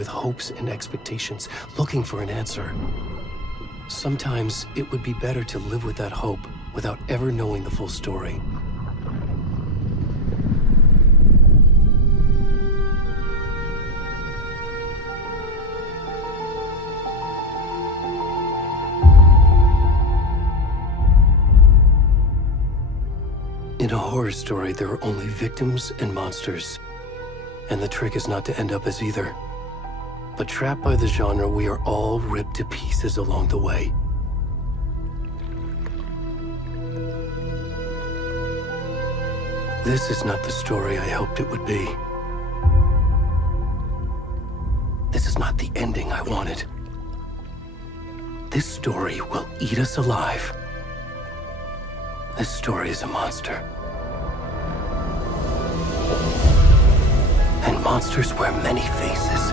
with hopes and expectations, looking for an answer. Sometimes it would be better to live with that hope without ever knowing the full story. In a horror story, there are only victims and monsters. And the trick is not to end up as either. But trapped by the genre, we are all ripped to pieces along the way. This is not the story I hoped it would be. This is not the ending I wanted. This story will eat us alive. This story is a monster. And monsters wear many faces.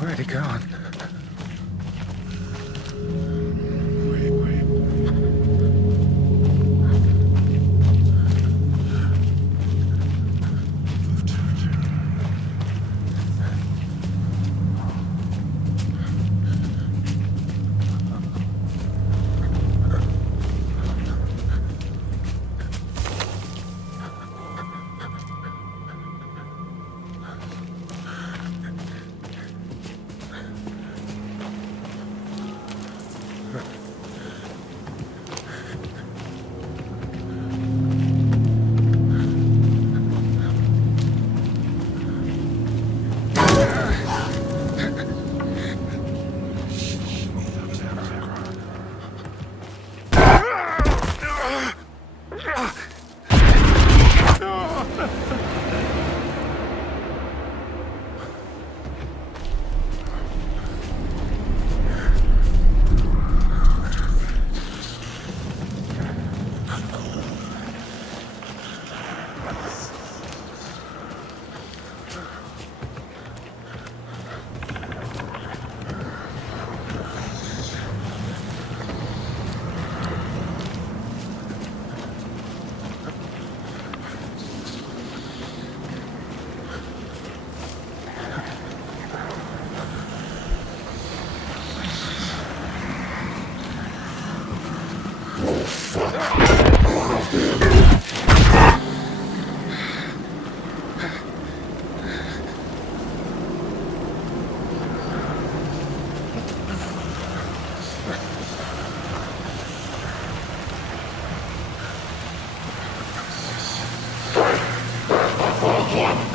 Already gone.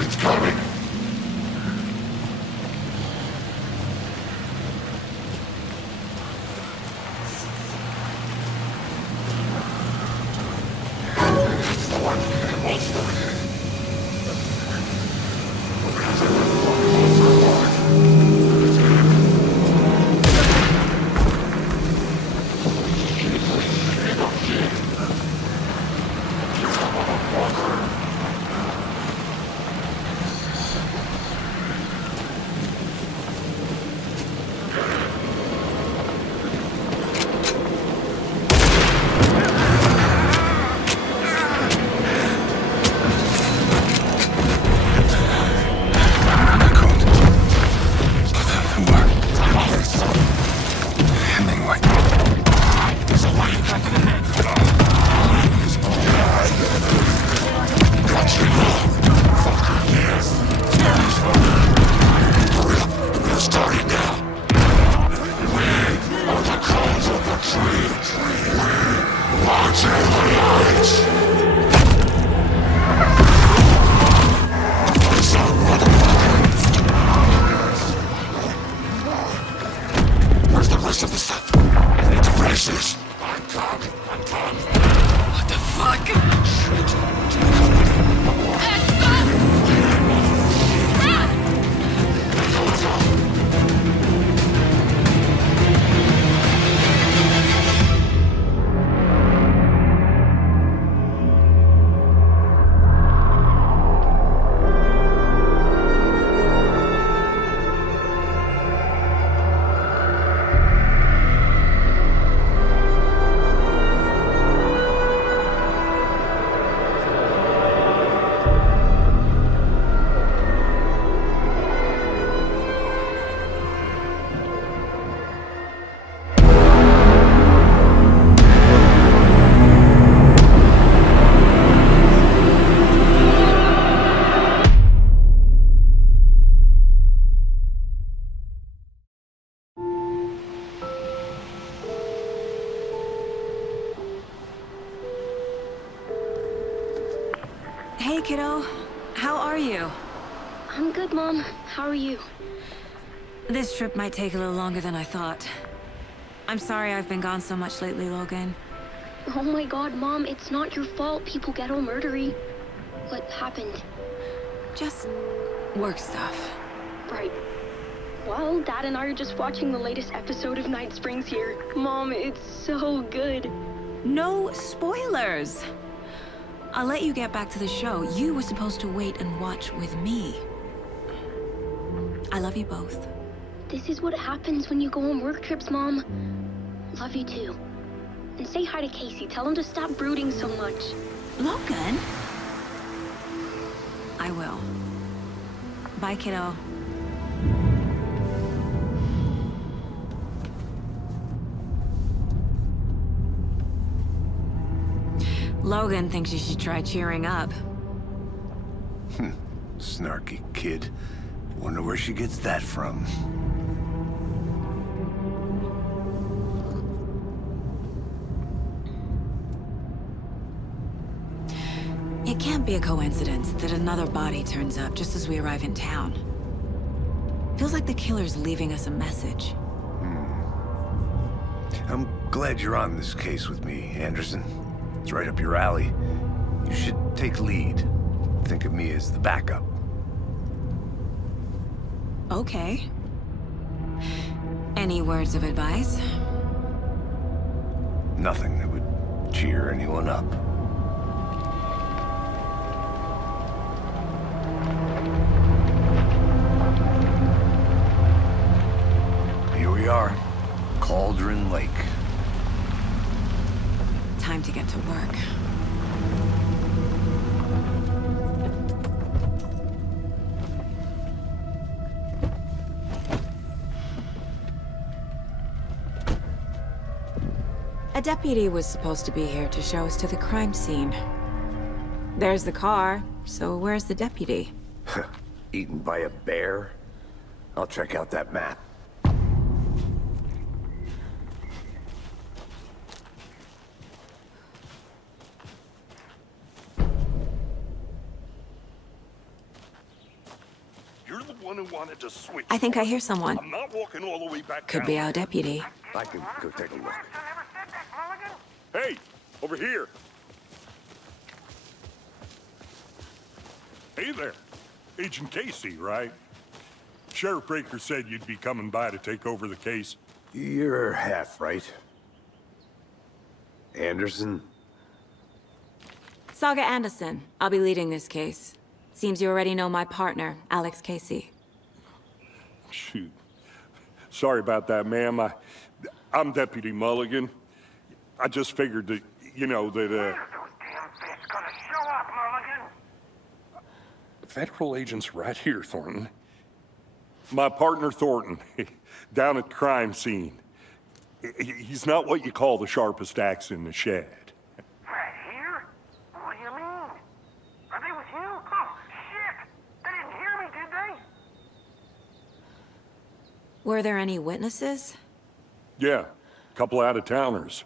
It's coming! It's the one that wants to Where's the rest of the stuff? I need to finish this. I'm done. What the fuck? Hey, kiddo. How are you? I'm good, Mom. How are you? This trip might take a little longer than I thought. I'm sorry I've been gone so much lately, Logan. Oh my god, Mom, it's not your fault people get all murdery. What happened? Just work stuff. Right. Well, Dad and I are just watching the latest episode of Night Springs here. Mom, it's so good. No spoilers! I'll let you get back to the show. You were supposed to wait and watch with me. I love you both. This is what happens when you go on work trips, Mom. Love you too. And say hi to Casey. Tell him to stop brooding so much. Logan? I will. Bye, kiddo. Logan thinks you should try cheering up. Snarky kid. Wonder where she gets that from. It can't be a coincidence that another body turns up just as we arrive in town. Feels like the killer's leaving us a message. I'm glad you're on this case with me, Anderson. It's right up your alley. You should take lead. Think of me as the backup. Okay. Any words of advice? Nothing that would cheer anyone up. Here we are. Cauldron Lake. Time to get to work. A deputy was supposed to be here to show us to the crime scene. There's the car, so where's the deputy? Eaten by a bear? I'll check out that map. You're the one who wanted to switch. I think I hear someone. I'm not walking all the way back Could down. be our deputy. I can go take a look. Hey, over here. Hey there. Agent Casey, right? Sheriff Breaker said you'd be coming by to take over the case. You're half right. Anderson? Saga Anderson. I'll be leading this case. Seems you already know my partner, Alex Casey. Shoot. Sorry about that, ma'am. I'm Deputy Mulligan. I just figured that, you know, that, Those damn fists gonna show up, Mulligan. federal agent's right here, Thornton. My partner, Thornton, down at the crime scene. He's not what you call the sharpest axe in the shed. Right here? What do you mean? Are they with you? Oh, shit! They didn't hear me, did they? Were there any witnesses? Yeah, a couple out-of-towners.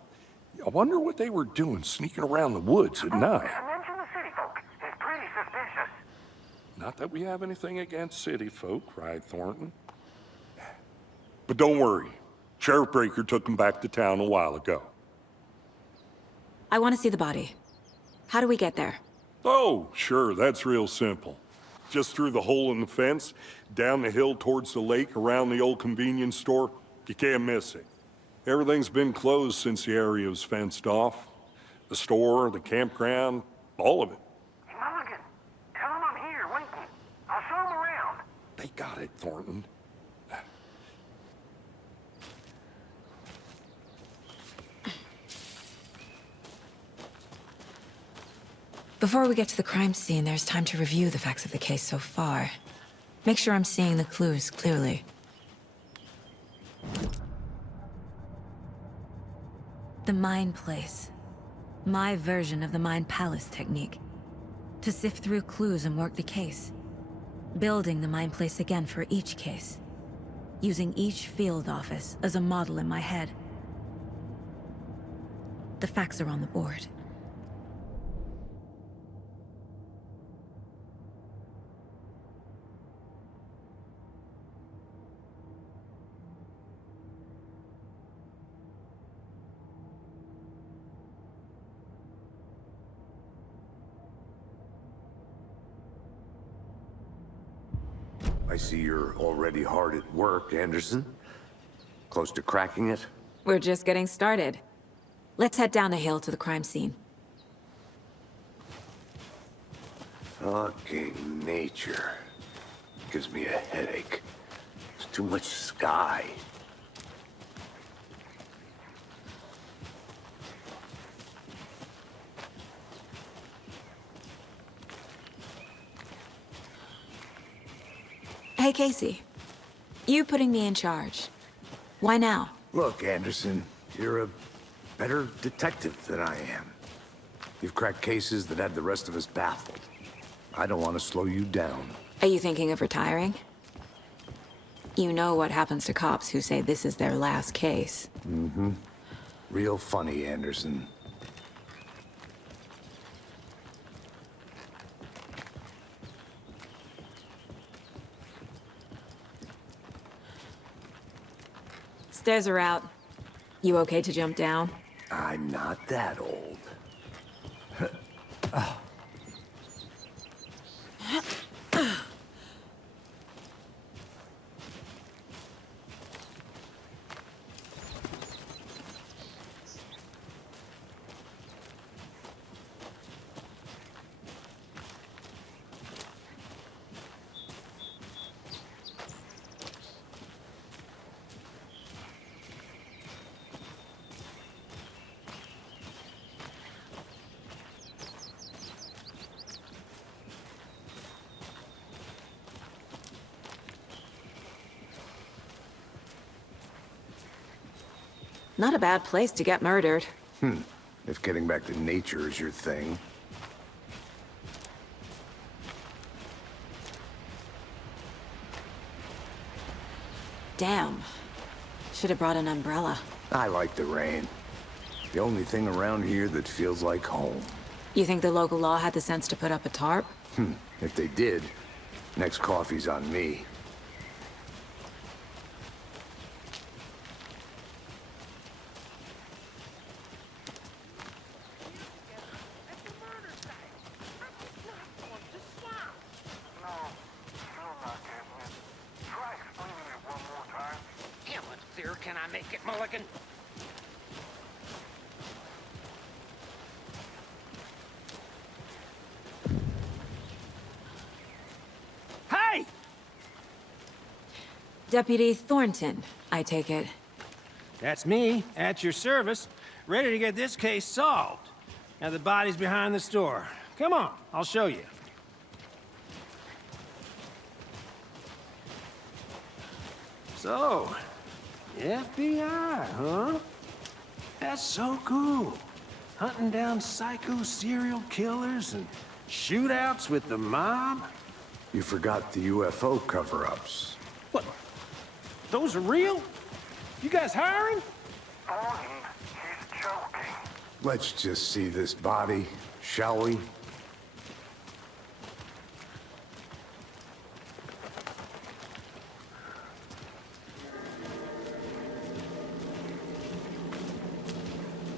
I wonder what they were doing sneaking around the woods at night. Mention the city folk. It's pretty suspicious. Not that we have anything against city folk, cried Thornton. But don't worry. Sheriff Breaker took him back to town a while ago. I want to see the body. How do we get there? Oh, sure, that's real simple. Just through the hole in the fence, down the hill towards the lake, around the old convenience store. You can't miss it. Everything's been closed since the area was fenced off. The store, the campground, all of it. Mulligan, tell him I'm here waiting. I'll show him around. They got it, Thornton. Before we get to the crime scene, there's time to review the facts of the case so far. Make sure I'm seeing the clues clearly. The Mind Place. My version of the Mind Palace technique. To sift through clues and work the case. Building the Mind Place again for each case. Using each field office as a model in my head. The facts are on the board. I see you're already hard at work, Anderson. Close to cracking it? We're just getting started. Let's head down the hill to the crime scene. Fucking nature. Gives me a headache. There's too much sky. Hey, Casey. You putting me in charge. Why now? Look, Anderson, you're a better detective than I am. You've cracked cases that had the rest of us baffled. I don't want to slow you down. Are you thinking of retiring? You know what happens to cops who say this is their last case. Mm-hmm. Real funny, Anderson. Stairs are out. You okay to jump down? I'm not that old. Not a bad place to get murdered. If getting back to nature is your thing. Damn. Should have brought an umbrella. I like the rain. The only thing around here that feels like home. You think the local law had the sense to put up a tarp? If they did, next coffee's on me. No, still not getting it. Try explaining it one more time. How much clearer can I make it, Mulligan? Hey! Deputy Thornton, I take it. That's me, at your service, ready to get this case solved. Now the body's behind the store. Come on, I'll show you. So, the FBI, huh? That's so cool. Hunting down psycho serial killers and shootouts with the mob. You forgot the UFO cover-ups. What? Those are real? You guys hiring? Thornton, he's joking. Let's just see this body, shall we?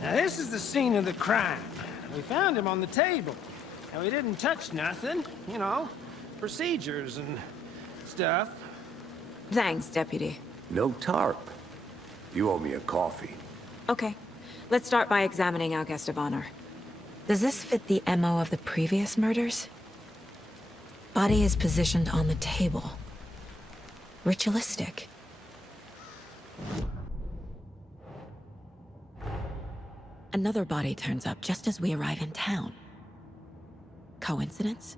Now, this is the scene of the crime. We found him on the table. And we didn't touch nothing, you know, procedures and stuff. Thanks, Deputy. No tarp. You owe me a coffee. Okay. Let's start by examining our guest of honor. Does this fit the MO of the previous murders? Body is positioned on the table. Ritualistic. Another body turns up just as we arrive in town. Coincidence?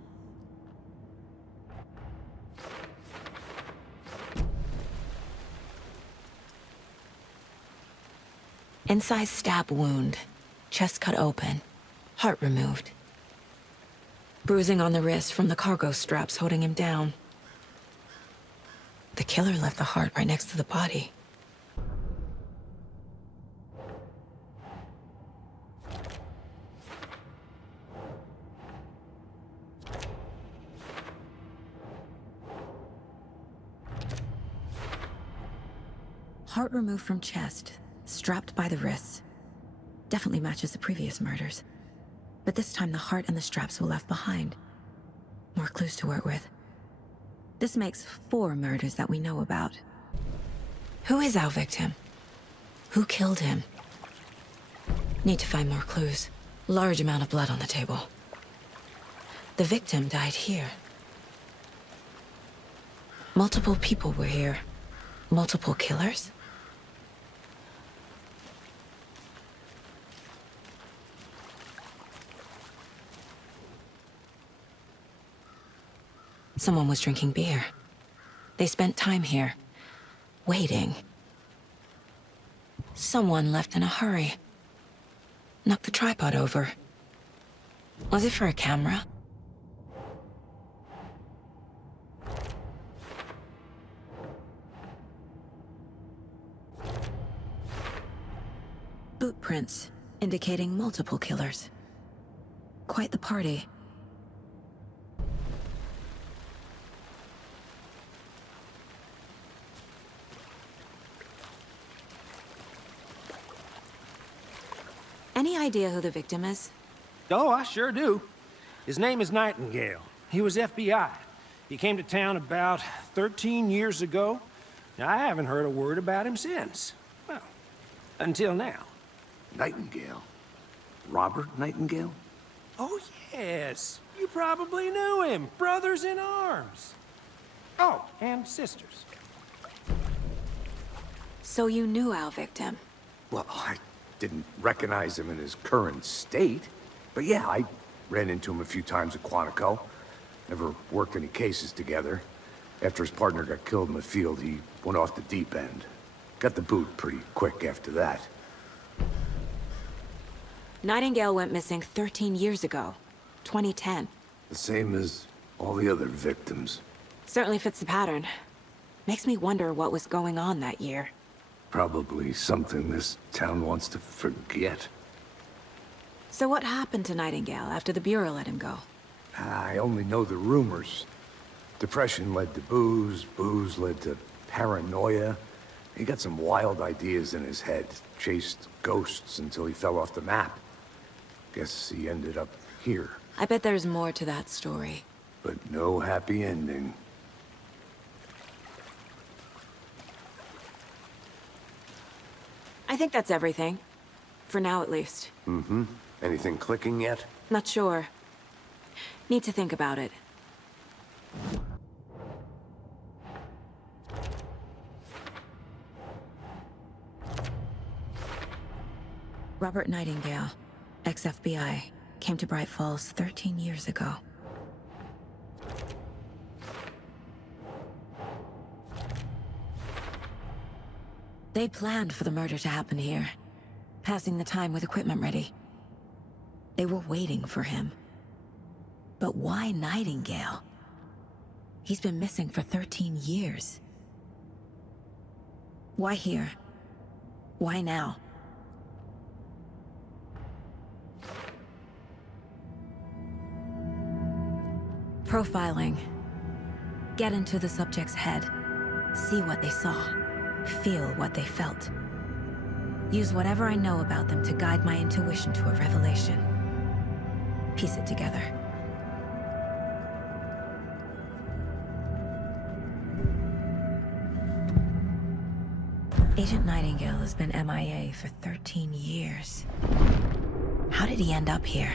Incised stab wound, chest cut open, heart removed. Bruising on the wrist from the cargo straps holding him down. The killer left the heart right next to the body. Heart removed from chest, strapped by the wrists. Definitely matches the previous murders. But this time the heart and the straps were left behind. More clues to work with. This makes 4 murders that we know about. Who is our victim? Who killed him? Need to find more clues. Large amount of blood on the table. The victim died here. Multiple people were here. Multiple killers? Someone was drinking beer. They spent time here, waiting. Someone left in a hurry. Knocked the tripod over. Was it for a camera? Boot prints, indicating multiple killers. Quite the party. Any idea who the victim is? Oh, I sure do. His name is Nightingale. He was FBI. He came to town about 13 years ago. Now, I haven't heard a word about him since. Well, until now. Nightingale? Robert Nightingale? Oh, yes. You probably knew him. Brothers in arms. Oh, and sisters. So you knew our victim? Well, I didn't recognize him in his current state. But yeah, I ran into him a few times at Quantico. Never worked any cases together. After his partner got killed in the field, he went off the deep end. Got the boot pretty quick after that. Nightingale went missing 13 years ago, 2010. The same as all the other victims. Certainly fits the pattern. Makes me wonder what was going on that year. Probably something this town wants to forget. So what happened to Nightingale after the Bureau let him go? I only know the rumors. Depression led to booze, booze led to paranoia. He got some wild ideas in his head, chased ghosts until he fell off the map. Guess he ended up here. I bet there's more to that story. But no happy ending. I think that's everything. For now, at least. Mm-hmm. Anything clicking yet? Not sure. Need to think about it. Robert Nightingale, ex-FBI, came to Bright Falls 13 years ago. They planned for the murder to happen here, passing the time with equipment ready. They were waiting for him. But why Nightingale? He's been missing for 13 years. Why here? Why now? Profiling. Get into the subject's head. See what they saw. Feel what they felt. Use whatever I know about them to guide my intuition to a revelation. Piece it together. Agent Nightingale has been MIA for 13 years. How did he end up here?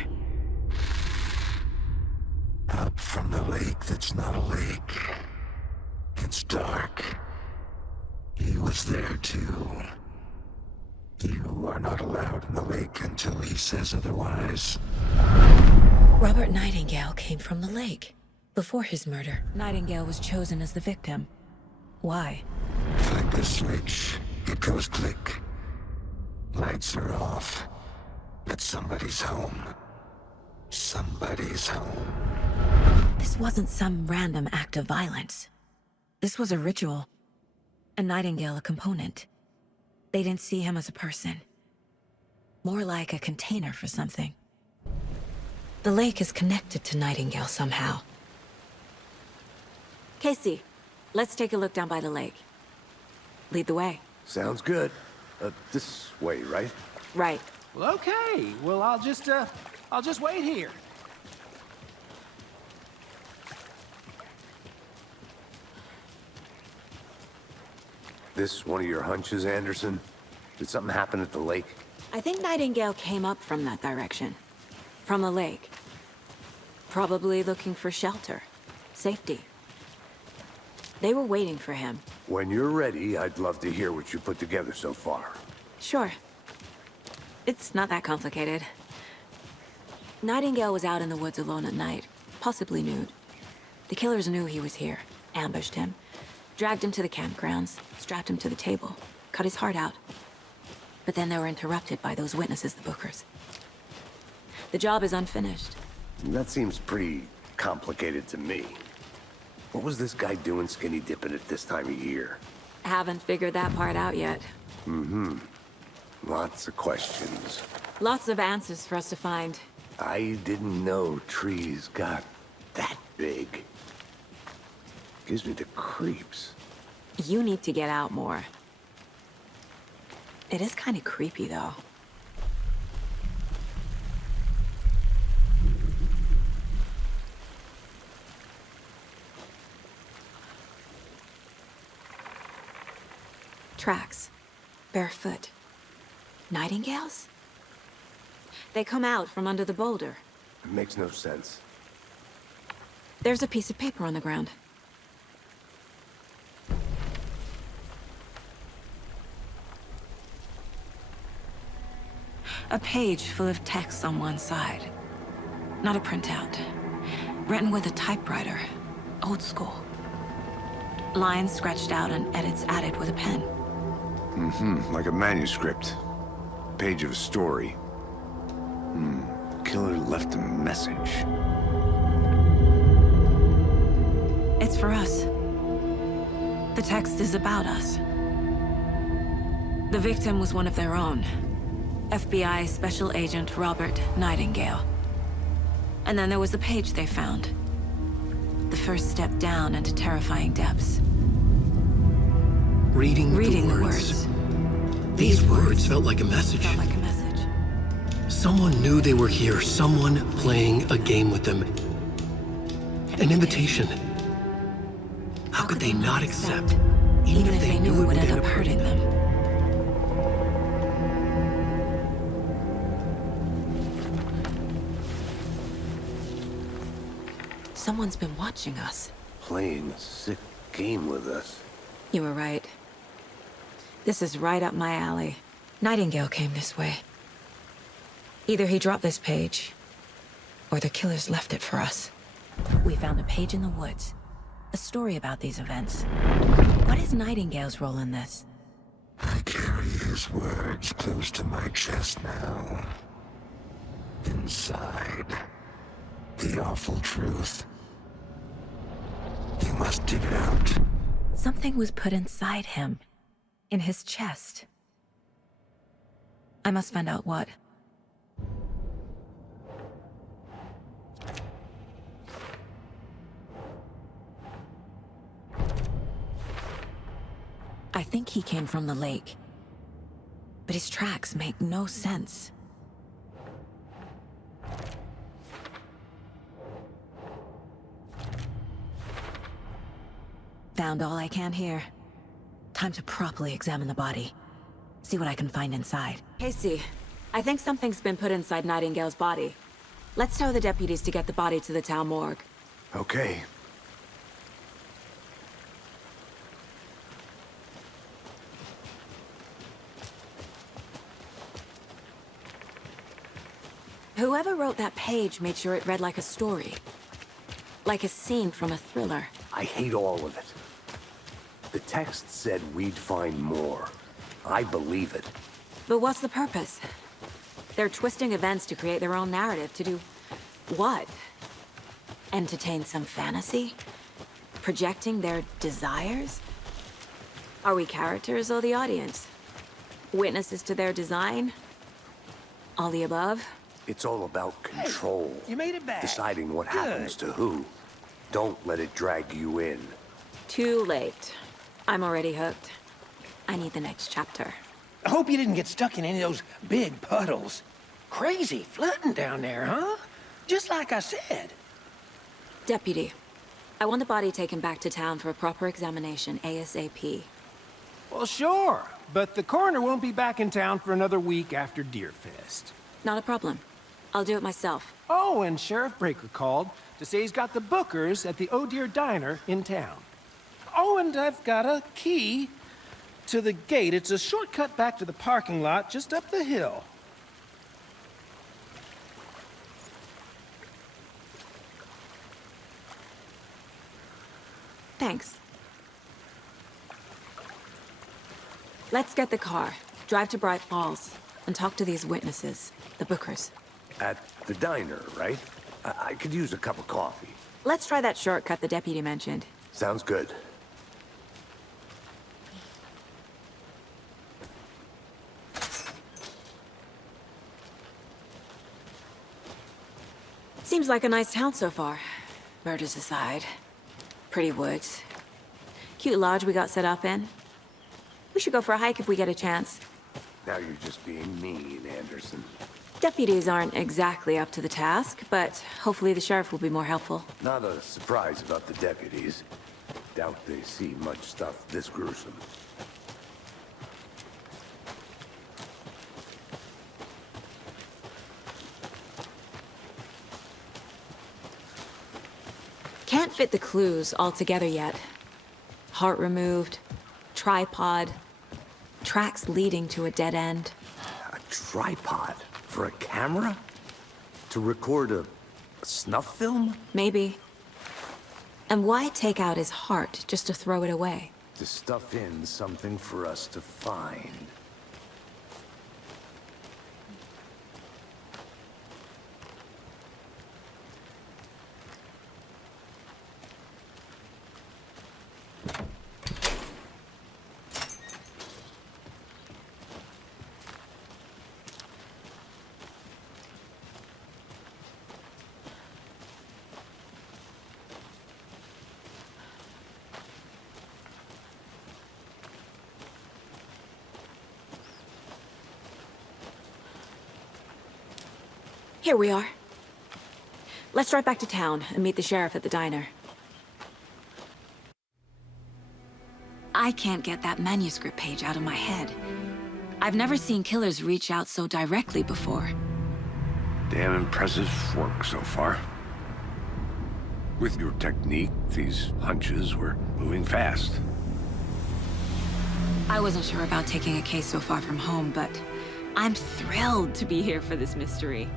Up from the lake that's not a lake. It's dark. He was there too. You are not allowed in the lake until he says otherwise. Robert Nightingale came from the lake. Before his murder, Nightingale was chosen as the victim. Why? Flick the switch. It goes click. Lights are off. But somebody's home. Somebody's home. This wasn't some random act of violence. This was a ritual. And Nightingale a component. They didn't see him as a person. More like a container for something. The lake is connected to Nightingale somehow. Casey, let's take a look down by the lake. Lead the way. Sounds good. This way, right? Right. Well, okay. Well, I'll just wait here. This one of your hunches, Anderson? Did something happen at the lake? I think Nightingale came up from that direction. From the lake. Probably looking for shelter. Safety. They were waiting for him. When you're ready, I'd love to hear what you put together so far. Sure. It's not that complicated. Nightingale was out in the woods alone at night, possibly nude. The killers knew he was here, ambushed him, dragged him to the campgrounds, strapped him to the table, cut his heart out. But then they were interrupted by those witnesses, the Bookers. The job is unfinished. That seems pretty complicated to me. What was this guy doing skinny dipping at this time of year? Haven't figured that part out yet. Lots of questions. Lots of answers for us to find. I didn't know trees got that big. Gives me the creeps. You need to get out more. It is kind of creepy, though. Tracks. Barefoot. Nightingales? They come out from under the boulder. It makes no sense. There's a piece of paper on the ground. A page full of text on one side. Not a printout. Written with a typewriter. Old school. Lines scratched out and edits added with a pen. Like a manuscript. Page of a story. Killer left a message. It's for us. The text is about us. The victim was one of their own. FBI Special Agent Robert Nightingale. And then there was the page they found. The first step down into terrifying depths. Reading The the words. These words felt like a message. Felt like a message. Someone knew they were here, someone playing a game with them. An invitation. How could they not accept, even if they knew it would end up hurting them? Someone's been watching us. Playing a sick game with us. You were right. This is right up my alley. Nightingale came this way. Either he dropped this page, or the killers left it for us. We found a page in the woods. A story about these events. What is Nightingale's role in this? I carry his words close to my chest now. Inside, the awful truth. You must dig it out. Something was put inside him. In his chest. I must find out what. I think he came from the lake. But his tracks make no sense. Found all I can here. Time to properly examine the body. See what I can find inside. Casey, I think something's been put inside Nightingale's body. Let's tell the deputies to get the body to the town morgue. Okay. Whoever wrote that page made sure it read like a story. Like a scene from a thriller. I hate all of it. The text said we'd find more. I believe it. But what's the purpose? They're twisting events to create their own narrative. To do what? Entertain some fantasy? Projecting their desires? Are we characters or the audience? Witnesses to their design? All the above? It's all about control. You made it back. Deciding what happens to who. Don't let it drag you in. Too late. I'm already hooked. I need the next chapter. I hope you didn't get stuck in any of those big puddles. Crazy flooding down there, huh? Just like I said. Deputy, I want the body taken back to town for a proper examination ASAP. Well, sure. But the coroner won't be back in town for another week after Deerfest. Not a problem. I'll do it myself. Oh, and Sheriff Breaker called to say he's got the Bookers at the Oh Dear Diner in town. Oh, and I've got a key to the gate. It's a shortcut back to the parking lot just up the hill. Thanks. Let's get the car, drive to Bright Falls, and talk to these witnesses, the Bookers. At the diner, right? I could use a cup of coffee. Let's try that shortcut the deputy mentioned. Sounds good. Seems like a nice town so far. Murders aside. Pretty woods. Cute lodge we got set up in. We should go for a hike if we get a chance. Now you're just being mean, Anderson. Deputies aren't exactly up to the task, but hopefully the sheriff will be more helpful. Not a surprise about the deputies. Doubt they see much stuff this gruesome. Can't fit the clues all together yet. Heart removed, tripod, tracks leading to a dead end. A tripod? For a camera? To record a snuff film? Maybe. And why take out his heart just to throw it away? To stuff in something for us to find. Here we are. Let's drive back to town and meet the sheriff at the diner. I can't get that manuscript page out of my head. I've never seen killers reach out so directly before. Damn impressive work so far. With your technique, these hunches were moving fast. I wasn't sure about taking a case so far from home, but I'm thrilled to be here for this mystery.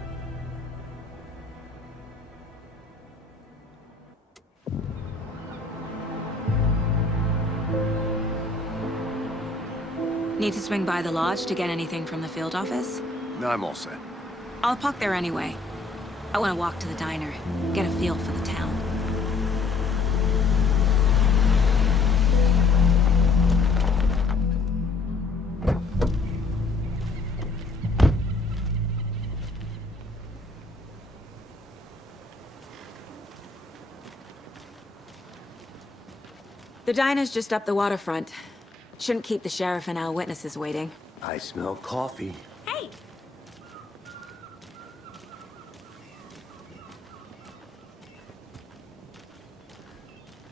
Need to swing by the lodge to get anything from the field office? No, I'm all set. I'll park there anyway. I want to walk to the diner, get a feel for the town. The diner's just up the waterfront. Shouldn't keep the sheriff and our witnesses waiting. I smell coffee. Hey!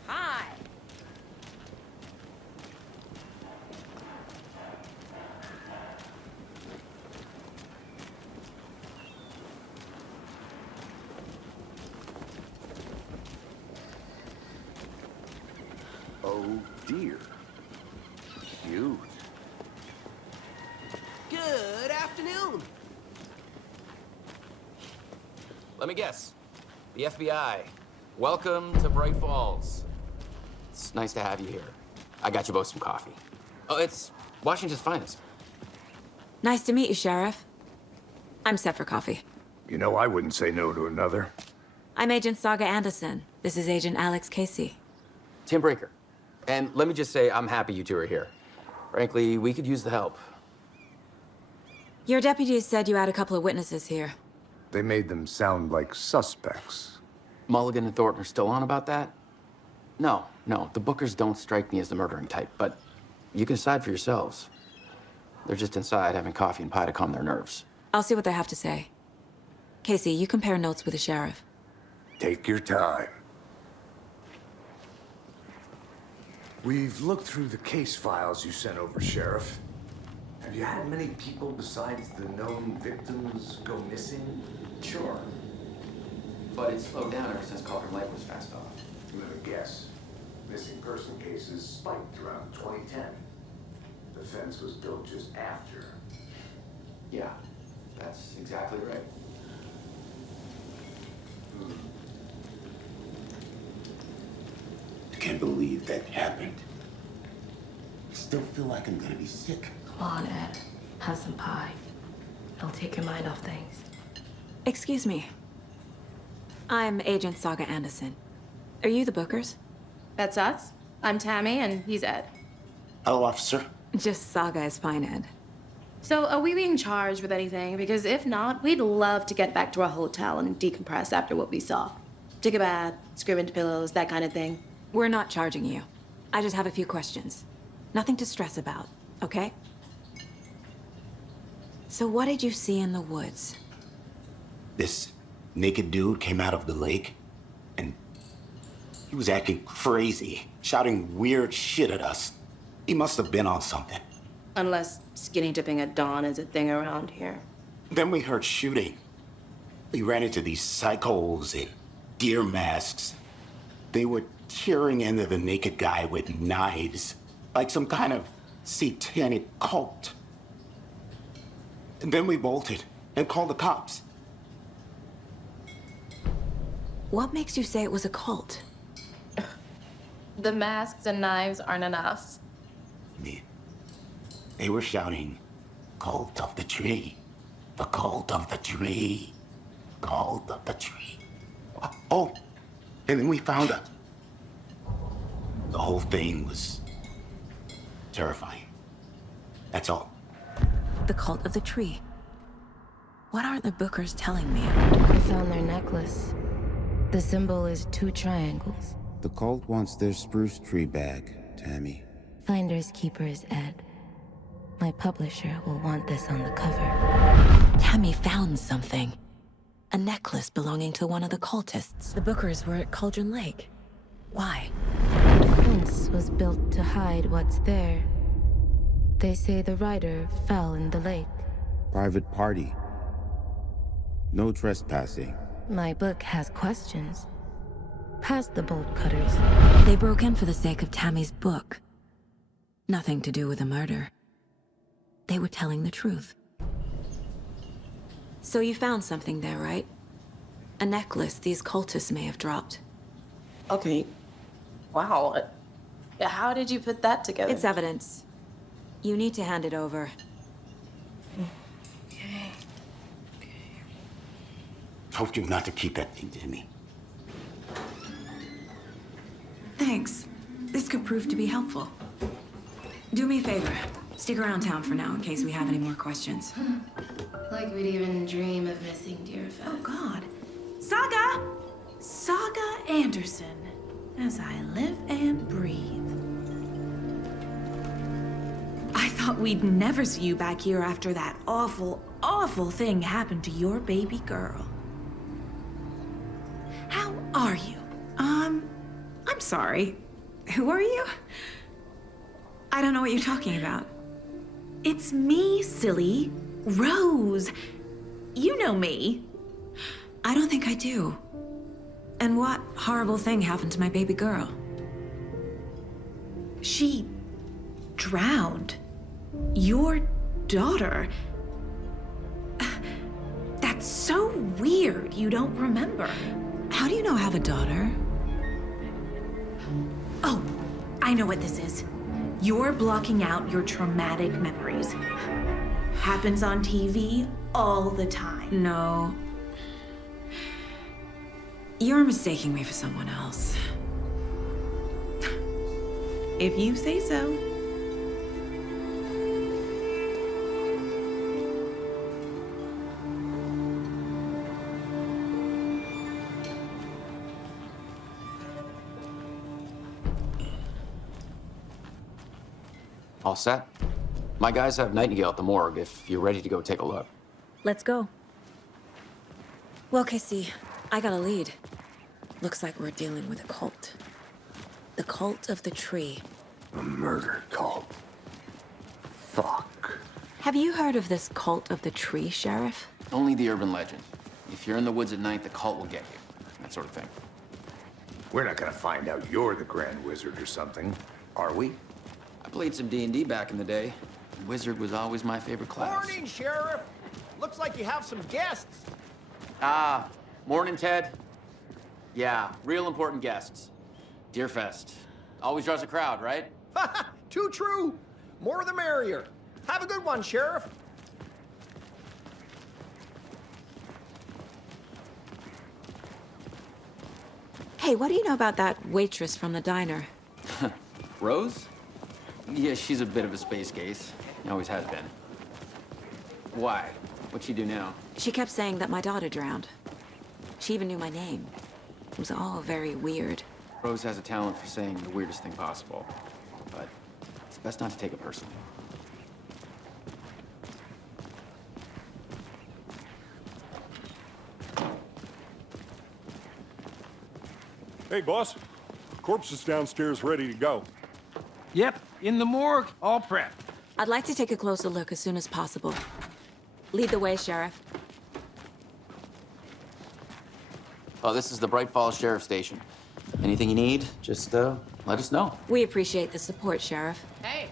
Hi! Oh dear. Cute. Good afternoon. Let me guess. The FBI. Welcome to Bright Falls. It's nice to have you here. I got you both some coffee. Oh, it's Washington's finest. Nice to meet you, Sheriff. I'm set for coffee. You know, I wouldn't say no to another. I'm Agent Saga Anderson. This is Agent Alex Casey. Tim Breaker. And let me just say, I'm happy you two are here. Frankly, we could use the help. Your deputies said you had a couple of witnesses here. They made them sound like suspects. Mulligan and Thornton are still on about that? No, the Bookers don't strike me as the murdering type, but you can decide for yourselves. They're just inside having coffee and pie to calm their nerves. I'll see what they have to say. Casey, you compare notes with the sheriff. Take your time. We've looked through the case files you sent over, Sheriff. Have you had many people besides the known victims go missing? Sure. But it slowed down ever since Calder Light was fast off. Let me guess. Missing person cases spiked around 2010. The fence was built just after. Yeah, that's exactly right. I can't believe that happened. I still feel like I'm gonna be sick. Come on, Ed. Have some pie. It'll take your mind off things. Excuse me. I'm Agent Saga Anderson. Are you the Bookers? That's us. I'm Tammy, and he's Ed. Hello, officer. Just Saga is fine, Ed. So, are we being charged with anything? Because if not, we'd love to get back to our hotel and decompress after what we saw. Take a bath, scream into pillows, that kind of thing. We're not charging you. I just have a few questions. Nothing to stress about, okay? So what did you see in the woods? This naked dude came out of the lake, and he was acting crazy, shouting weird shit at us. He must have been on something. Unless skinny dipping at dawn is a thing around here. Then we heard shooting. We ran into these psychos in deer masks. They were tearing into the naked guy with knives, like some kind of satanic cult. And then we bolted and called the cops. What makes you say it was a cult? The masks and knives aren't enough. They were shouting, "Cult of the tree, the cult of the tree, cult of the tree." Oh, and then we found her. The whole thing was terrifying. That's all. The cult of the tree. What aren't the Bookers telling me? I found their necklace. The symbol is 2 triangles. The cult wants their spruce tree back, Tammy. Finders keepers, Ed. My publisher will want this on the cover. Tammy found something. A necklace belonging to one of the cultists. The Bookers were at Cauldron Lake. Why? The fence was built to hide what's there. They say the rider fell in the lake. Private party. No trespassing. My book has questions. Past the bolt cutters. They broke in for the sake of Tammy's book. Nothing to do with the murder. They were telling the truth. So you found something there, right? A necklace these cultists may have dropped. Okay. Wow. How did you put that together? It's evidence. You need to hand it over. Told you not to keep that thing to me. Thanks. This could prove to be helpful. Do me a favor. Stick around town for now in case we have any more questions. Like we'd even dream of missing dear fest. Oh, God. Saga! Saga Anderson. As I live and breathe. thought we'd never see you back here after that awful, awful thing happened to your baby girl. How are you? I'm sorry. Who are you? I don't know what you're talking about. It's me, silly. Rose. You know me. I don't think I do. And what horrible thing happened to my baby girl? She drowned. Your daughter. That's so weird you don't remember. How do you know I have a daughter? Oh, I know what this is. You're blocking out your traumatic memories. Happens on TV all the time. No. You're mistaking me for someone else. If you say so. All set? My guys have Nightingale at the morgue if you're ready to go take a look. Let's go. Well, Casey, I got a lead. Looks like we're dealing with a cult. The cult of the tree. A murder cult. Fuck. Have you heard of this cult of the tree, Sheriff? Only the urban legend. If you're in the woods at night, the cult will get you. That sort of thing. We're not gonna find out you're the Grand Wizard or something, are we? I played some D&D back in the day. Wizard was always my favorite class. Morning, Sheriff. Looks like you have some guests. Ah, morning, Ted. Yeah, real important guests. Deerfest. Always draws a crowd, right? Too true. More the merrier. Have a good one, Sheriff. Hey, what do you know about that waitress from the diner? Rose? Yeah, she's a bit of a space case. Always has been. Why? What'd she do now? She kept saying that my daughter drowned. She even knew my name. It was all very weird. Rose has a talent for saying the weirdest thing possible. But it's best not to take it personally. Hey, boss. Corpse is downstairs ready to go. Yep, in the morgue, all prepped. I'd like to take a closer look as soon as possible. Lead the way, Sheriff. Oh, this is the Bright Falls Sheriff Station. Anything you need, just let us know. We appreciate the support, Sheriff. Hey.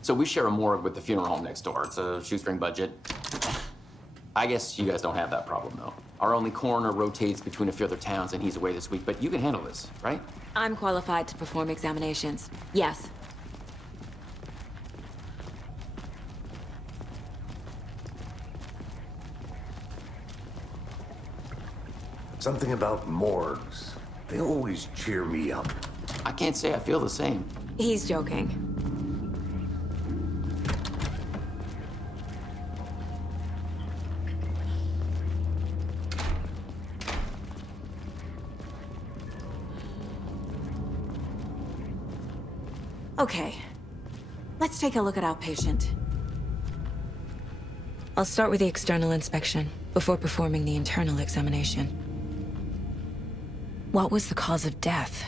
So we share a morgue with the funeral home next door. It's a shoestring budget. I guess you guys don't have that problem, though. Our only coroner rotates between a few other towns, and he's away this week, but you can handle this, right? I'm qualified to perform examinations. Yes. Something about morgues. They always cheer me up. I can't say I feel the same. He's joking. Okay, let's take a look at our patient. I'll start with the external inspection before performing the internal examination. What was the cause of death?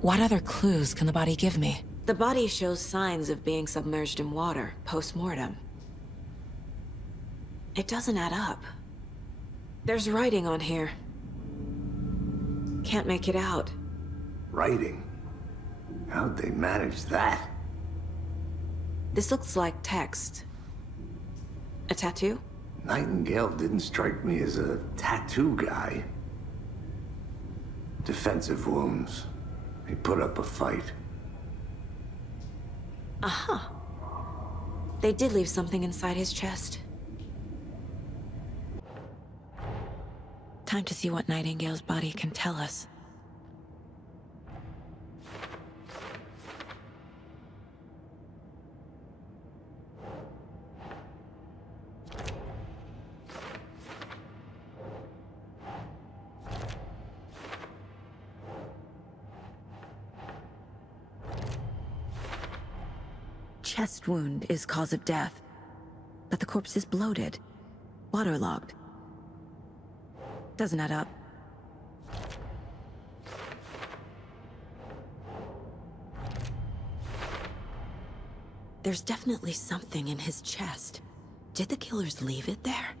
What other clues can the body give me? The body shows signs of being submerged in water post-mortem. It doesn't add up. There's writing on here. Can't make it out. Writing? How'd they manage that? This looks like text. A tattoo? Nightingale didn't strike me as a tattoo guy. Defensive wounds. He put up a fight. Aha. They did leave something inside his chest. Time to see what Nightingale's body can tell us. chest wound is cause of death, but the corpse is bloated, waterlogged. Doesn't add up. There's definitely something in his chest. Did the killers leave it there?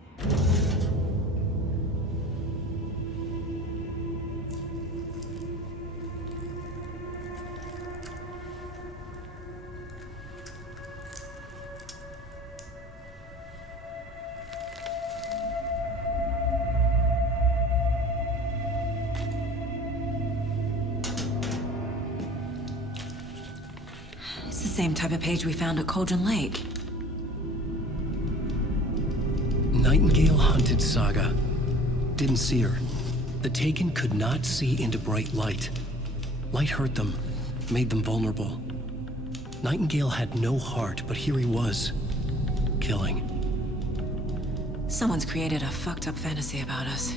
It's the same type of page we found at Cauldron Lake. Nightingale hunted Saga. Didn't see her. The Taken could not see into bright light. Light hurt them, made them vulnerable. Nightingale had no heart, but here he was, killing. Someone's created a fucked up fantasy about us.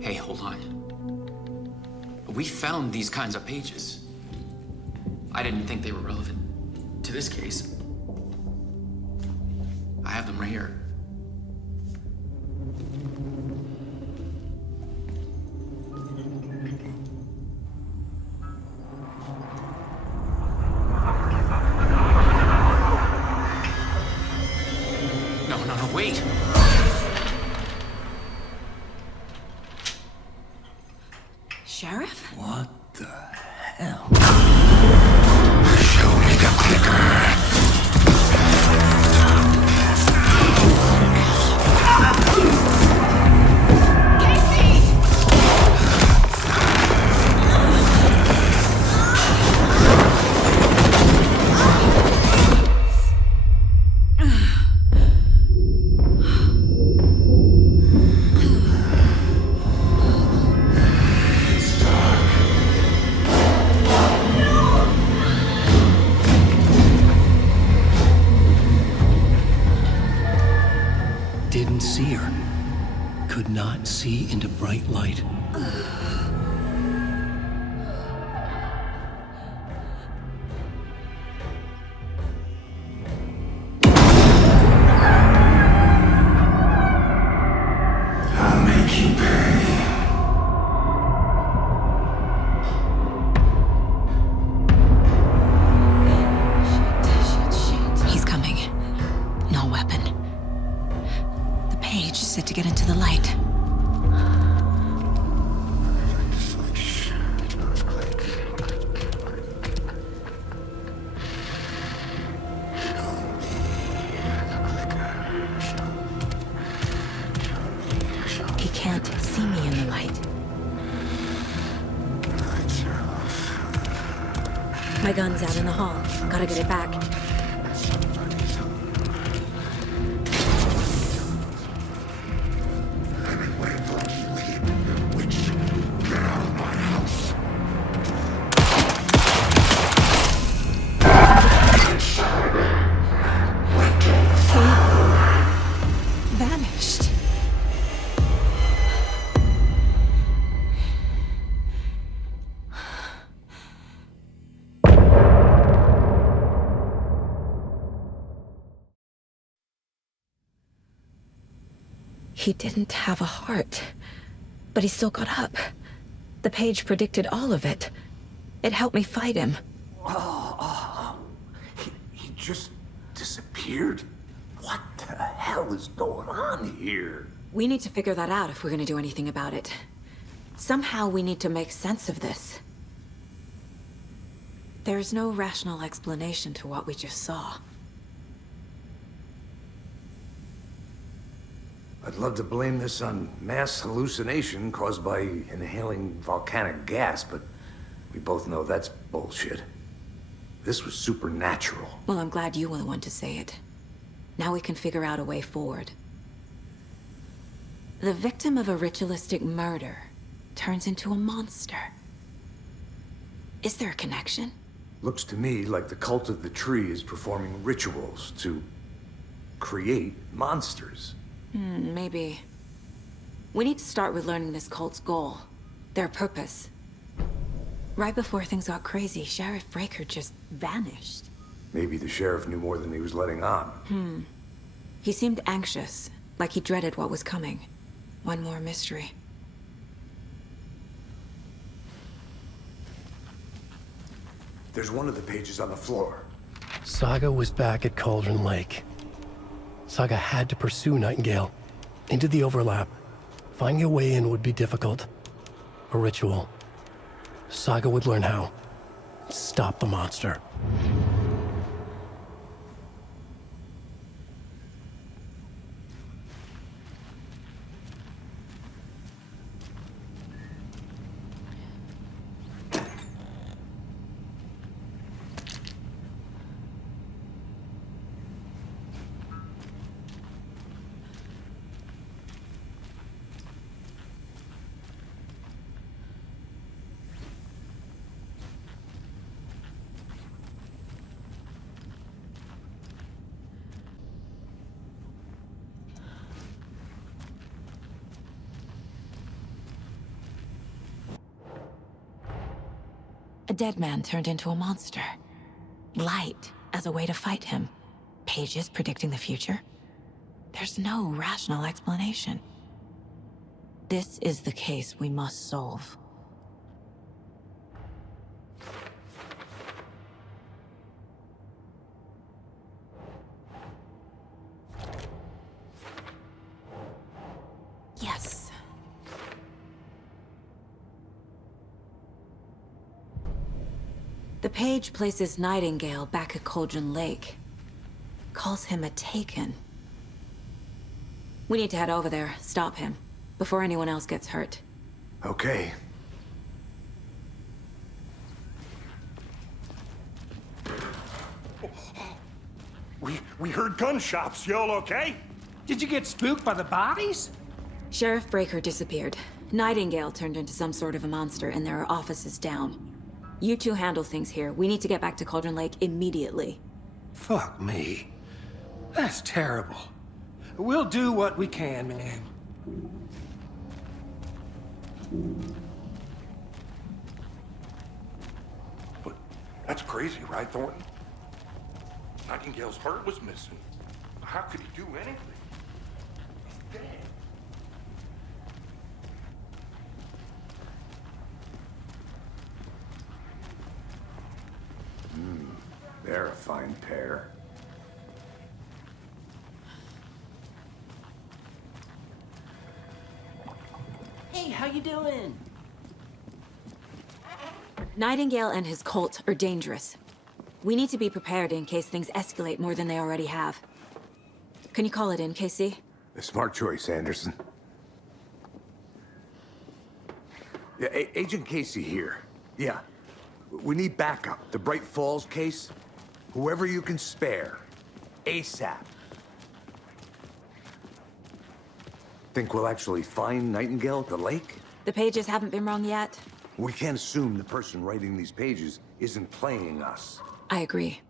Hey, hold on. We found these kinds of pages. I didn't think they were relevant to this case. I have them right here. No, wait! Sheriff? What the hell? Show me the clicker. Didn't see her. Could not see into bright light. I'll make you pay. He's coming. No weapon. The page said to get into the light. Switch. Don't click. Show me the clicker. He can't see me in the light. Lights are off. My gun's out in the hall. Gotta get it back. Somebody's home. I've been waiting for you here, witch. Get out of my house. Vanished. He didn't have a heart, but he still got up. The page predicted all of it. It helped me fight him. He just disappeared? What the hell is going on here? We need to figure that out if we're gonna do anything about it. Somehow we need to make sense of this. There's no rational explanation to what we just saw. I'd love to blame this on mass hallucination caused by inhaling volcanic gas, but we both know that's bullshit. This was supernatural. Well, I'm glad you were the one to say it. Now we can figure out a way forward. The victim of a ritualistic murder turns into a monster. Is there a connection? Looks to me like the cult of the tree is performing rituals to create monsters. Maybe. We need to start with learning this cult's goal. Their purpose. Right before things got crazy, Sheriff Breaker just vanished. Maybe the sheriff knew more than he was letting on. He seemed anxious, like he dreaded what was coming. One more mystery. There's one of the pages on the floor. Saga was back at Cauldron Lake. Saga had to pursue Nightingale. Into the overlap. Finding a way in would be difficult. A ritual. Saga would learn how. Stop the monster. A dead man turned into a monster. Light as a way to fight him. Pages predicting the future. There's no rational explanation. This is the case we must solve. Yes. The page places Nightingale back at Cauldron Lake. Calls him a Taken. We need to head over there, stop him, before anyone else gets hurt. Okay. We heard gunshots. Y'all okay? Did you get spooked by the bodies? Sheriff Breaker disappeared. Nightingale turned into some sort of a monster, and there are offices down. You two handle things here. We need to get back to Cauldron Lake immediately. Fuck me. That's terrible. We'll do what we can, man. But that's crazy, right, Thornton? Nightingale's heart was missing. How could he do anything? He's dead. They're a fine pair. Hey, how you doing? Nightingale and his cult are dangerous. We need to be prepared in case things escalate more than they already have. Can you call it in, Casey? A smart choice, Anderson. Yeah, Agent Casey here. Yeah. We need backup. The Bright Falls case. Whoever you can spare. ASAP. Think we'll actually find Nightingale at the lake? The pages haven't been wrong yet. We can't assume the person writing these pages isn't playing us. I agree.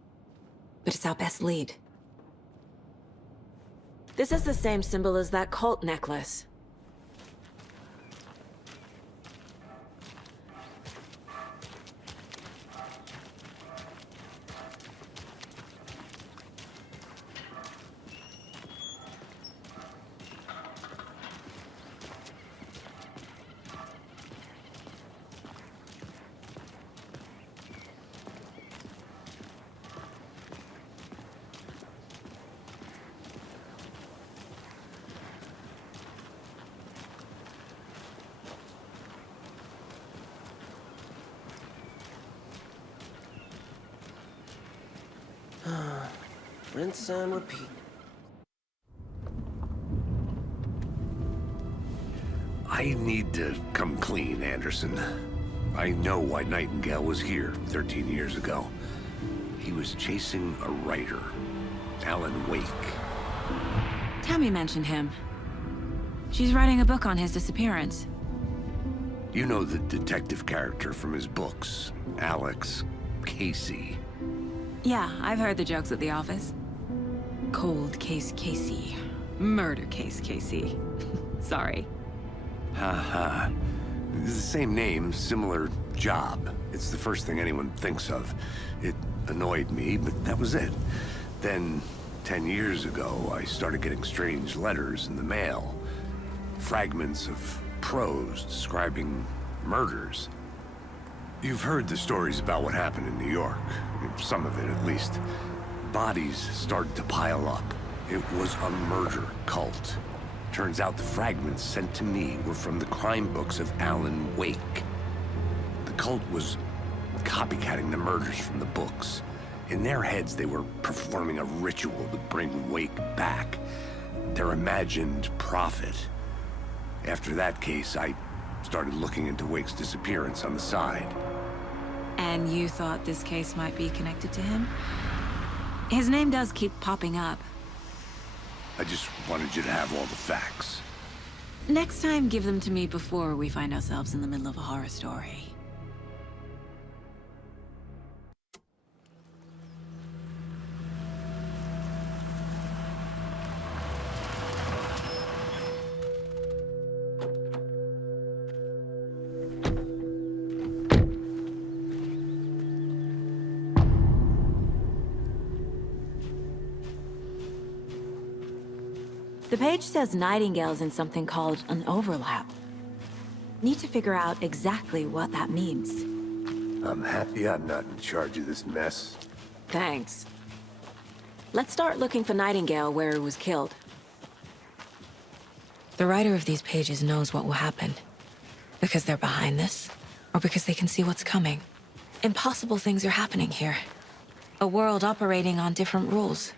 But it's our best lead. This is the same symbol as that cult necklace. Rinse and repeat. I need to come clean, Anderson. I know why Nightingale was here 13 years ago. He was chasing a writer, Alan Wake. Tammy mentioned him. She's writing a book on his disappearance. You know the detective character from his books, Alex Casey. Yeah, I've heard the jokes at the office. Cold case Casey. Murder case Casey. Sorry. Ha. It's the same name, similar job. It's the first thing anyone thinks of. It annoyed me, but that was it. Then, 10 years ago, I started getting strange letters in the mail. Fragments of prose describing murders. You've heard the stories about what happened in New York. Some of it, at least. Bodies started to pile up. It was a murder cult. Turns out the fragments sent to me were from the crime books of Alan Wake. The cult was copycatting the murders from the books. In their heads, they were performing a ritual to bring Wake back. Their imagined prophet. After that case, I started looking into Wake's disappearance on the side. And you thought this case might be connected to him? His name does keep popping up. I just wanted you to have all the facts. Next time, give them to me before we find ourselves in the middle of a horror story. The page says Nightingale's in something called an overlap. Need to figure out exactly what that means. I'm happy I'm not in charge of this mess. Thanks. Let's start looking for Nightingale where he was killed. The writer of these pages knows what will happen. Because they're behind this, or because they can see what's coming. Impossible things are happening here. A world operating on different rules.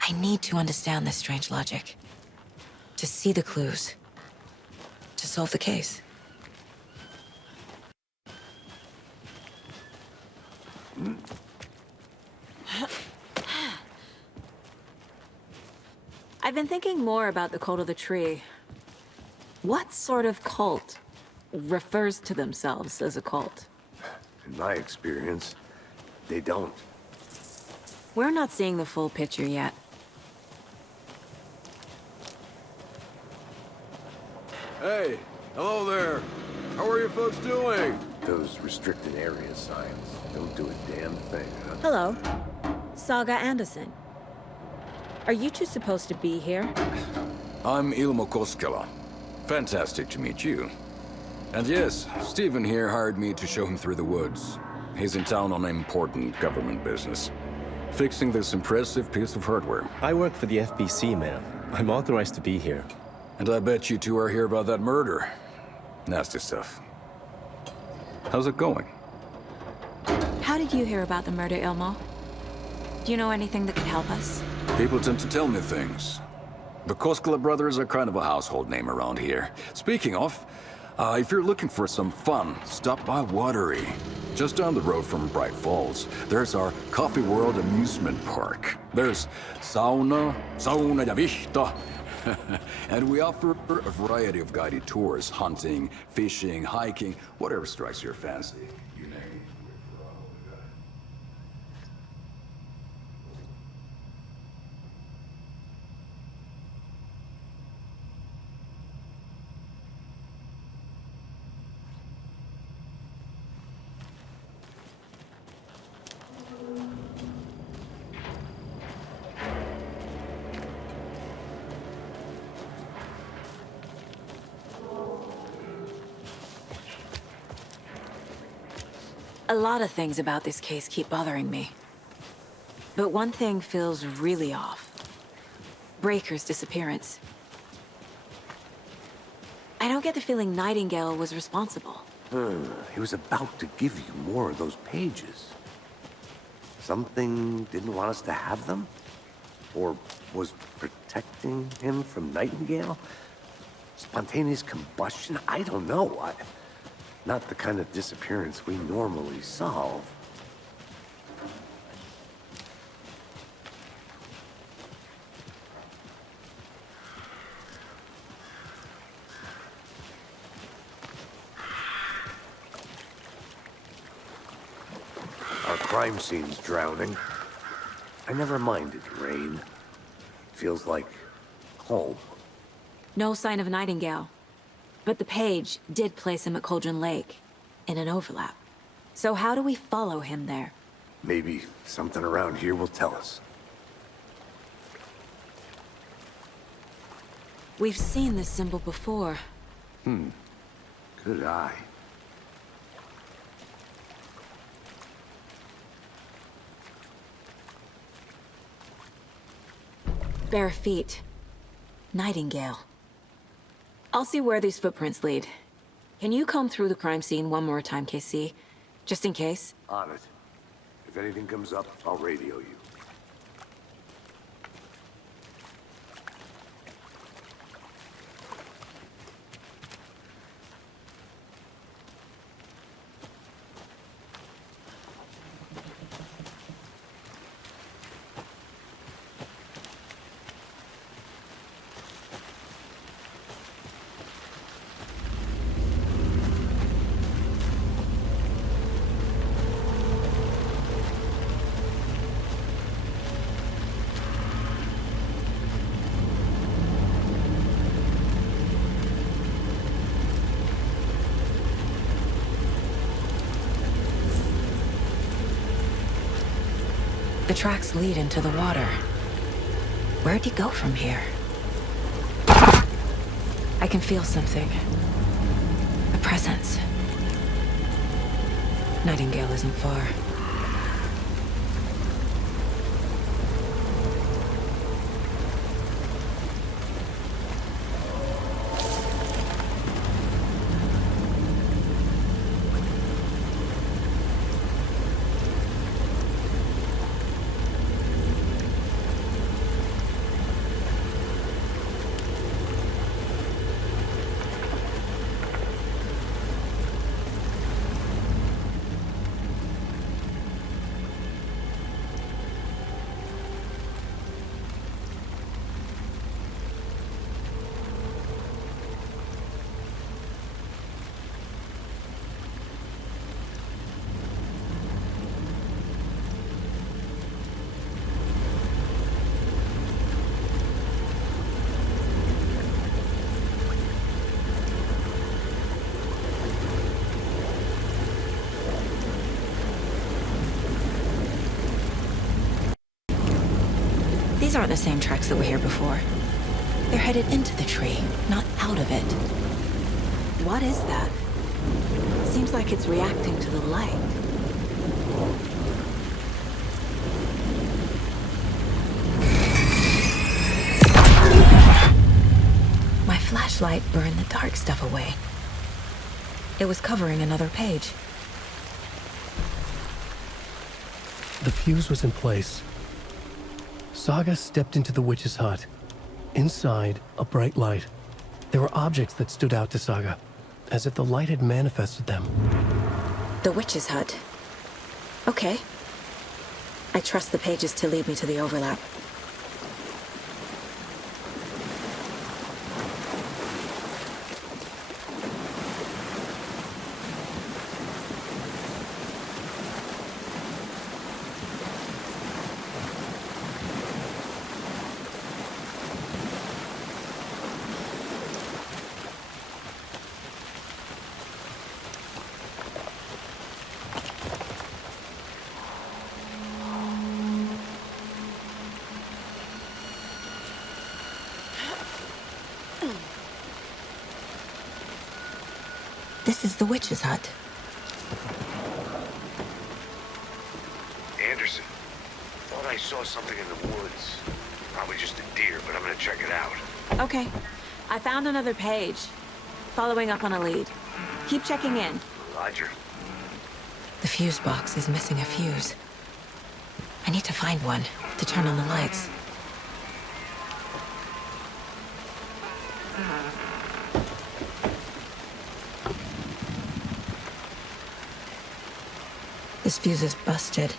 I need to understand this strange logic. To see the clues. To solve the case. I've been thinking more about the cult of the tree. What sort of cult refers to themselves as a cult? In my experience, they don't. We're not seeing the full picture yet. Hey, hello there. How are you folks doing? Those restricted area signs don't do a damn thing, huh? Hello. Saga Anderson. Are you two supposed to be here? I'm Ilmo Koskela. Fantastic to meet you. And yes, Stephen here hired me to show him through the woods. He's in town on important government business. Fixing this impressive piece of hardware. I work for the FBC, ma'am. I'm authorized to be here. And I bet you two are here about that murder. Nasty stuff. How's it going? How did you hear about the murder, Ilmo? Do you know anything that could help us? People tend to tell me things. The Koskela brothers are kind of a household name around here. Speaking of, if you're looking for some fun, stop by Watery. Just down the road from Bright Falls, there's our Coffee World amusement park. There's sauna ja vihta. And we offer a variety of guided tours, hunting, fishing, hiking, whatever strikes your fancy. You name it. A lot of things about this case keep bothering me. But one thing feels really off. Breaker's disappearance. I don't get the feeling Nightingale was responsible. He was about to give you more of those pages. Something didn't want us to have them? Or was protecting him from Nightingale? Spontaneous combustion? I don't know. Not the kind of disappearance we normally solve. Our crime scene's drowning. I never minded rain. Feels like home. No sign of Nightingale. But the page did place him at Cauldron Lake, in an overlap. So how do we follow him there? Maybe something around here will tell us. We've seen this symbol before. Good eye. Bare feet. Nightingale. I'll see where these footprints lead. Can you comb through the crime scene one more time, KC? Just in case? On it. If anything comes up, I'll radio you. The tracks lead into the water. Where'd he go from here? I can feel something. A presence. Nightingale isn't far. These aren't the same tracks that were here before. They're headed into the tree, not out of it. What is that? Seems like it's reacting to the light. My flashlight burned the dark stuff away. It was covering another page. The fuse was in place. Saga stepped into the witch's hut. Inside, a bright light. There were objects that stood out to Saga, as if the light had manifested them. The witch's hut. Okay. I trust the pages to lead me to the overlap. This is the witch's hut. Anderson, thought I saw something in the woods. Probably just a deer, but I'm gonna check it out. Okay. I found another page. Following up on a lead. Keep checking in. Roger. The fuse box is missing a fuse. I need to find one to turn on the lights. This fuse is busted.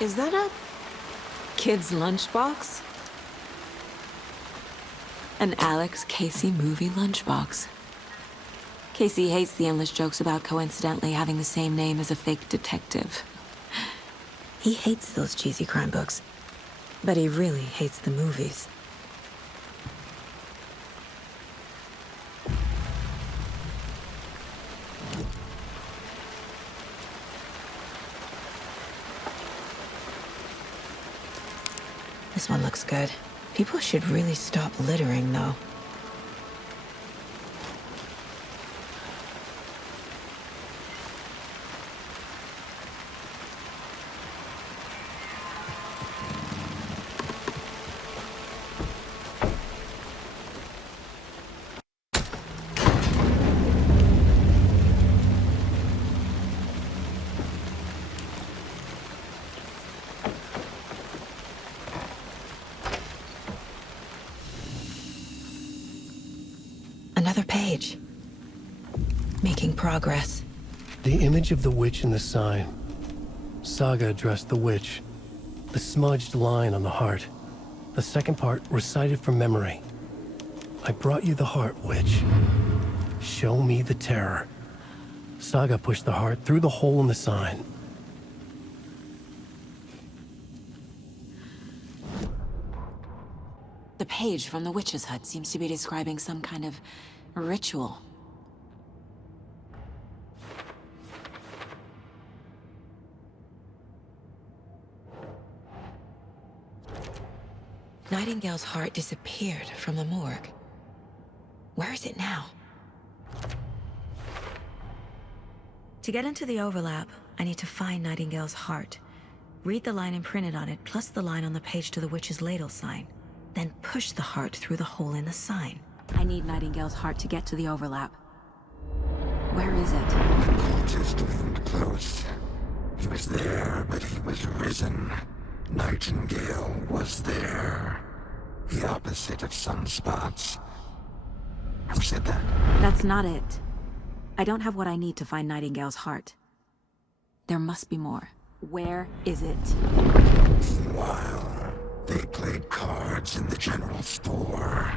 Is that a kid's lunchbox? An Alex Casey movie lunchbox. Casey hates the endless jokes about coincidentally having the same name as a fake detective. He hates those cheesy crime books, but he really hates the movies. This one looks good. People should really stop littering, though. Another page. Making progress. The image of the witch in the sign. Saga addressed the witch. The smudged line on the heart. The second part recited from memory. I brought you the heart, witch. Show me the terror. Saga pushed the heart through the hole in the sign. The page from the witch's hut seems to be describing some kind of ritual. Nightingale's heart disappeared from the morgue. Where is it now? To get into the overlap, I need to find Nightingale's heart. Read the line imprinted on it, plus the line on the page to the witch's ladle sign. Then push the heart through the hole in the sign. I need Nightingale's heart to get to the overlap. Where is it? The cultist leaned close. He was there, but he was risen. Nightingale was there. The opposite of sunspots. Who said that? That's not it. I don't have what I need to find Nightingale's heart. There must be more. Where is it? Meanwhile, they played cards in the general store.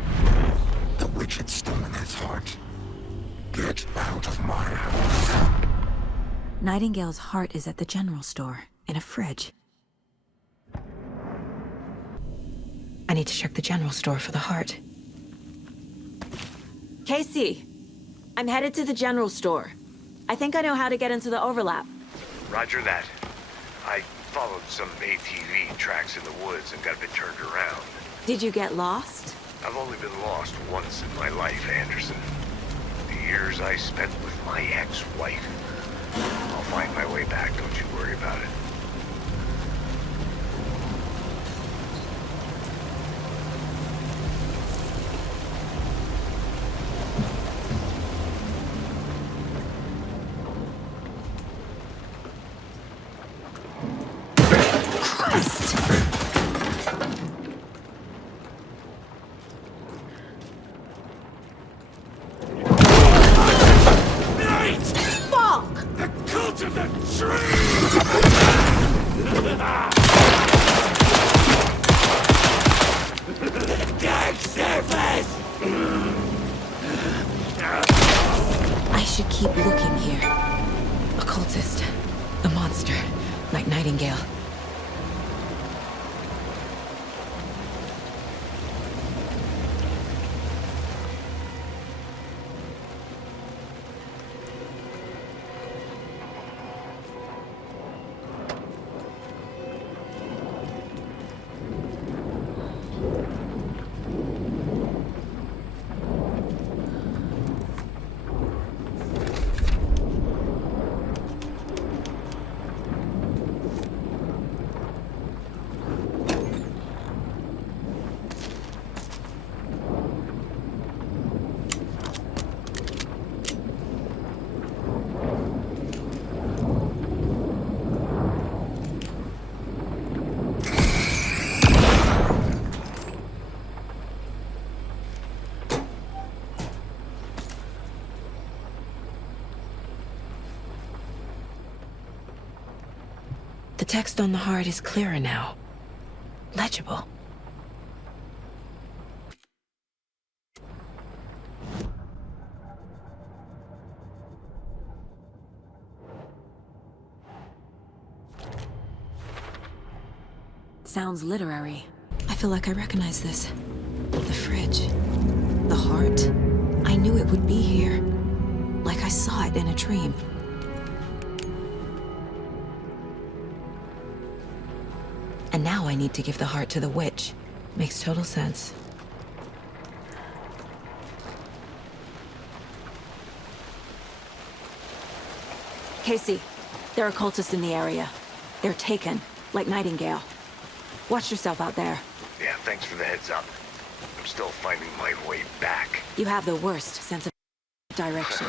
The witch had stolen his heart. Get out of my house. Nightingale's heart is at the general store, in a fridge. I need to check the general store for the heart. Casey! I'm headed to the general store. I think I know how to get into the overlap. Roger that. I followed some ATV tracks in the woods and got a bit turned around. Did you get lost? I've only been lost once in my life, Anderson. The years I spent with my ex-wife. I'll find my way back, don't you worry about it. I should keep looking here. A cultist. A monster. Like Nightingale. text on the heart is clearer now. Legible. Sounds literary. I feel like I recognize this. The fridge. The heart. I knew it would be here. Like I saw it in a dream. And now I need to give the heart to the witch. Makes total sense. Casey, there are cultists in the area. They're taken, like Nightingale. Watch yourself out there. Yeah, thanks for the heads up. I'm still finding my way back. You have the worst sense of direction.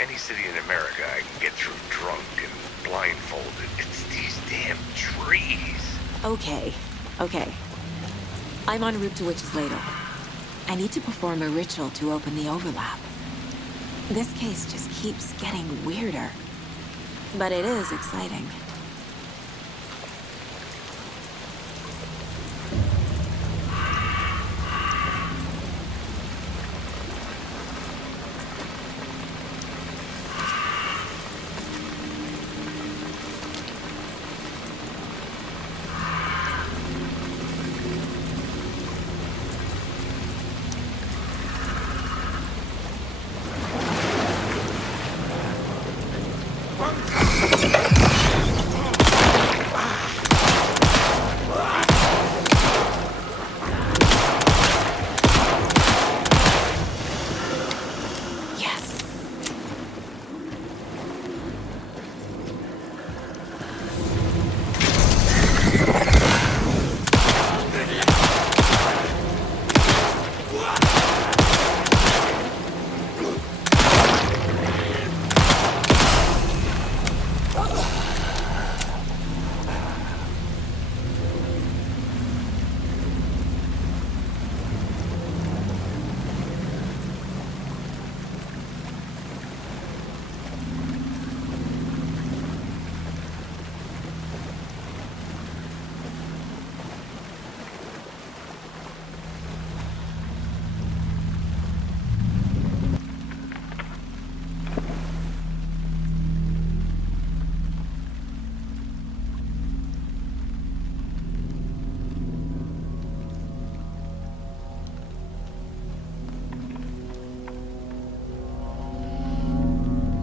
Any city in America I can get through drunk and blindfolded. It's these damn trees. Okay. I'm en route to Witch's Ladle. I need to perform a ritual to open the overlap. This case just keeps getting weirder. But it is exciting.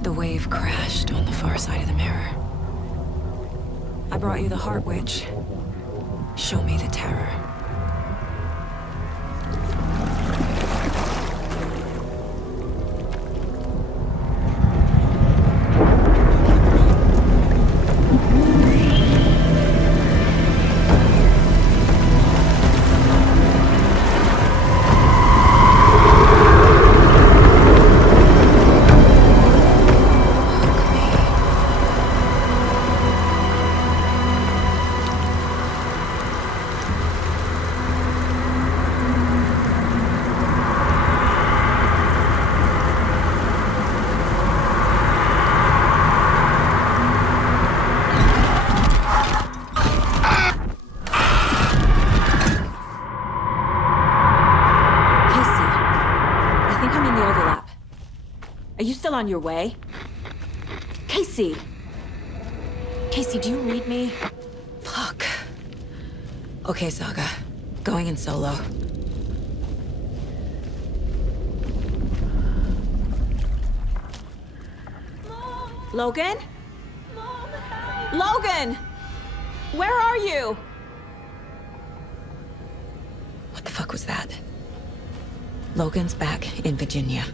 The wave crashed on the far side of the mirror. I brought you the Heart Witch. Show me the terror. Are you still on your way? Casey! Casey, do you read me? Fuck. Okay, Saga. Going in solo. Logan? Logan! Where are you? What the fuck was that? Logan's back in Virginia.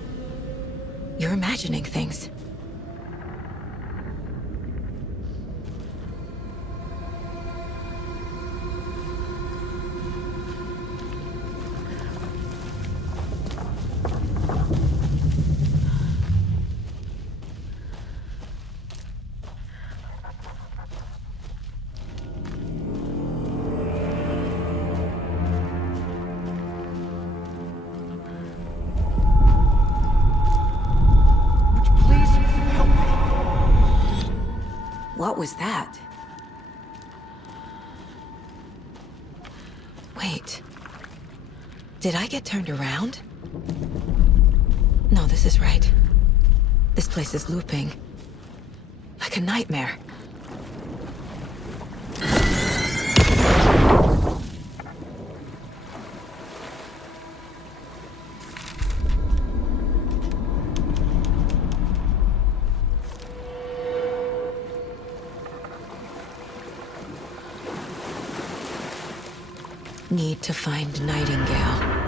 You're imagining things. What was that? Wait. Did I get turned around? No, this is right. This place is looping. Like a nightmare. Need to find Nightingale.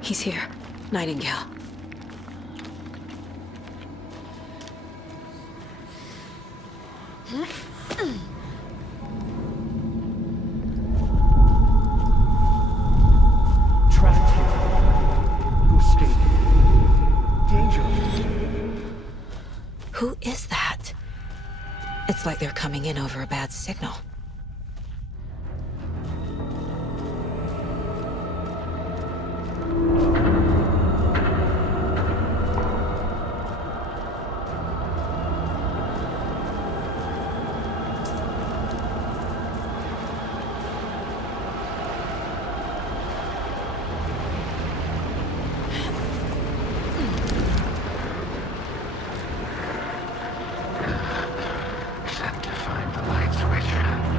He's here. Nightingale. Trapped here. Who escaped? Danger. Who is that? It's like they're coming in over a bad signal. Sent to find the light switch.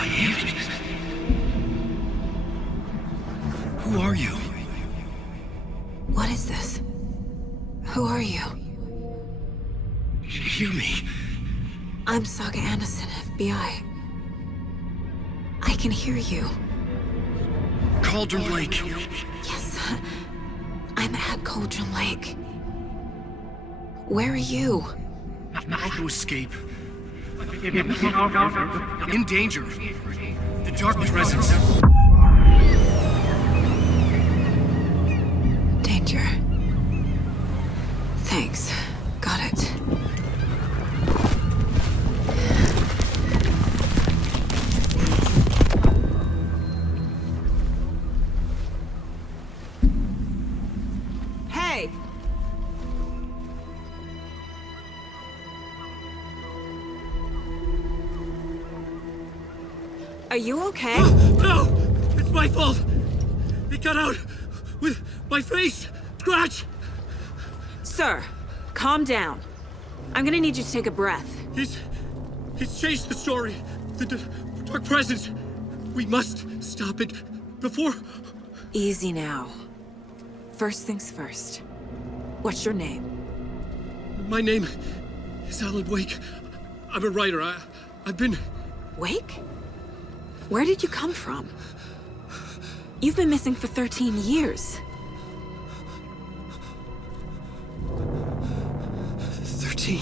I am. Who are you? What is this? Who are you? Hear me. I'm Saga Anderson, FBI. I can hear you. Cauldron Lake. Yes, I'm at Cauldron Lake. Where are you? Not to escape. In danger. The dark presence. Danger. Thanks. Got it. Hey! Are you okay? No! It's my fault! It got out with my face! Scratch! Sir, calm down. I'm gonna need you to take a breath. He's changed the story. The dark presence. We must stop it before... Easy now. First things first. What's your name? My name is Alan Wake. I'm a writer. I've been... Wake? Where did you come from? You've been missing for 13 years. 13?